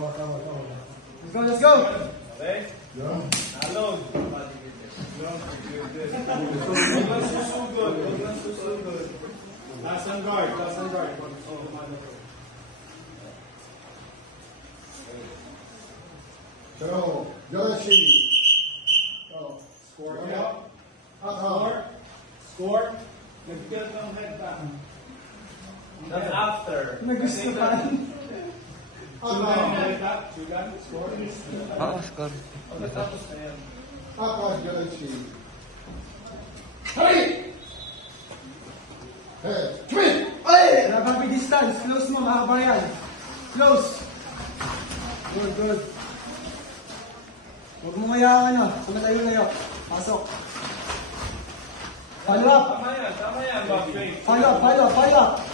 Let's go, let's go! Okay? Alog. Huwag lang susugod. Huwag lang susugod. Last on guard. Last on guard. So, Yoshi. Score kaya. Score. Score. Nag-build ng head back. That's after. Nagustuhan. Sugan, head back. Sugan. Score. Score. Tapos na yan. Yoshi. Hurry! Head. Twin! Ay! Grabe distance. Close mo, mahaba yan. Close. Good, good. Huwag mo mayaan na. Pumalayo-layo. Pasok. Follow up. Tama yan. Tama yan, Bob. Follow up, follow up, follow up.